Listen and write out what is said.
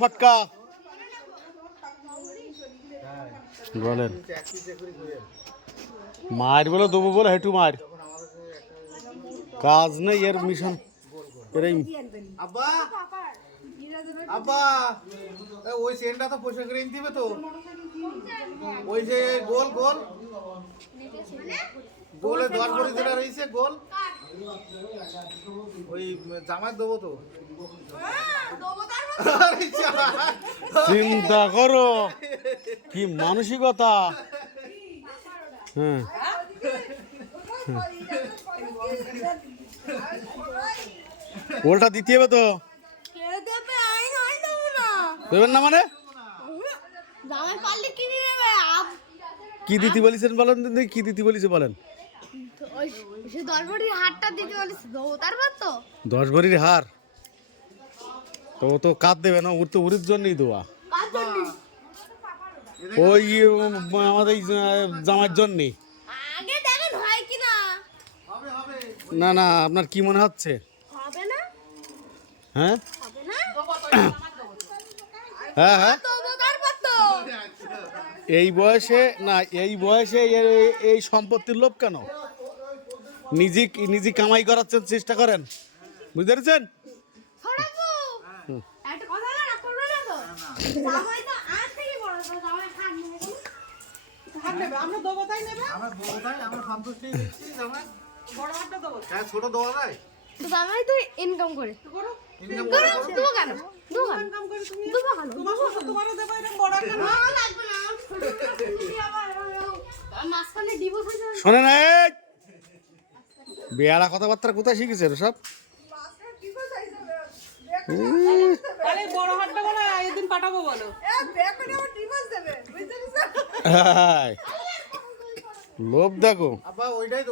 ফটকা বলেন মার বলে দেবো বলে হেঁটু মার কাজ নেই এর মিশন এরাই আব্বা আব্বা ওই চেনটা তো পয়সা করে দিবে তো ওই যে গোল গোল গোলে 10 ভরি যেটা রয়েছে গোল ওই জামাই দেবো তো চিন্তা করো কি মানসিকতা। হ্যাঁ গোলটা দিতে হবে তো দেবেন না মানে কি দিতে বলেছেন বলেন কি দিতে বলেছে বলেন 10 ভরির হারটা দিতে বলেছে তার বাদ তো 10 ভরির হার তো ও তো কাঁদ দেবে না ওর তো উড়ির জন্যই দেওয়া ওই আমাদের জামার জন্যই আগে দেখেন হয় কি না না না আপনার কি মনে হচ্ছে হবে না হ্যাঁ হবে না হ্যাঁ হ্যাঁ তো তার বাদ তো এই বয়সে না এই বয়সে এই সম্পত্তির লোভ কেন নিজে কামাই করার চেষ্টা করেন বুঝতে পেরেছেন ছড়াবো একটা কথা না করবে না তো জামাই তো আজ থেকে বড় তো জামাই হাত নেবে আমরা দেবো তাই আমরা সন্তুষ্টি দিচ্ছি জামাই বড় হাতটা দেবো হ্যাঁ ছোট দেওয়া যায় তো জামাই তো ইনকাম করে ইনকাম করো করে তুমি কেন ইনকাম করে তুমি কেন তোমারও দেবো এরকম বড় একটা না লাগবে না তুমি আবার মাঝখানে ডিভোর্স হয়ে যাবে শোনেন এই বেয়ারা কথাবার্তা কোথায় শিখেছেন সব আরে বড় হাতটা বড় একদিন পাঠাবো বলো লোভ দেখো আব্বা ওইটাই